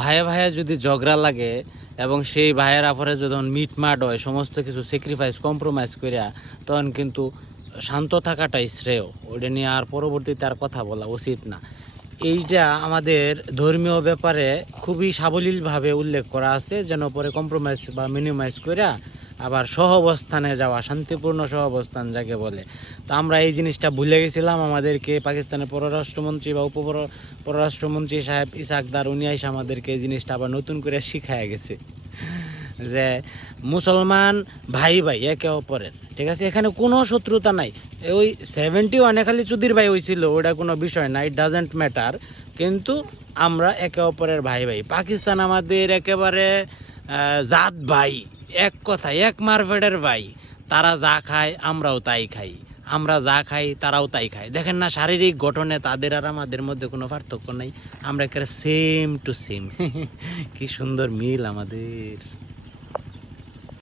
ভাইয়ে ভাইয়ে যদি ঝগড়া লাগে এবং সেই ভাইয়ের পরে যখন মিটমাট হয়, সমস্ত কিছু স্যাক্রিফাইস কম্প্রোমাইজ করিয়া, তখন কিন্তু শান্ত থাকাটাই শ্রেয়। ওটা নিয়ে আর পরবর্তীতে আর কথা বলা উচিত না। এইটা আমাদের ধর্মীয় ব্যাপারে খুবই সাবলীলভাবে উল্লেখ করা আছে, যেন পরে কম্প্রোমাইজ বা মিনিমাইজ করিয়া আবার সহাবস্থানে যাওয়া, শান্তিপূর্ণ সহাবস্থান যাকে বলে। তো আমরা এই জিনিসটা ভুলে গেছিলাম। আমাদেরকে পাকিস্তানের পররাষ্ট্রমন্ত্রী বা পররাষ্ট্রমন্ত্রী সাহেব ইসাকদার, উনি এসে আমাদেরকে এই জিনিসটা আবার নতুন করে শিখায় গেছে যে মুসলমান ভাই ভাই একে অপরের, ঠিক আছে, এখানে কোনো শত্রুতা নাই। ওই 71-এ খালি চুদির ভাই হয়েছিল, ওটা কোনো বিষয় না, ইট ডাজেন্ট ম্যাটার। কিন্তু আমরা একে অপরের ভাই ভাই। পাকিস্তান আমাদের একেবারে জাত ভাই, এক কথায় এক মারফেডের ভাই। তারা যা খায় আমরাও তাই খাই, আমরা যা খাই তারাও তাই খায়। দেখেন না, শারীরিক গঠনে তাদের আর আমাদের মধ্যে কোনো পার্থক্য নাই, আমরা একেবারে সেম টু সেম। কি সুন্দর মিল আমাদের।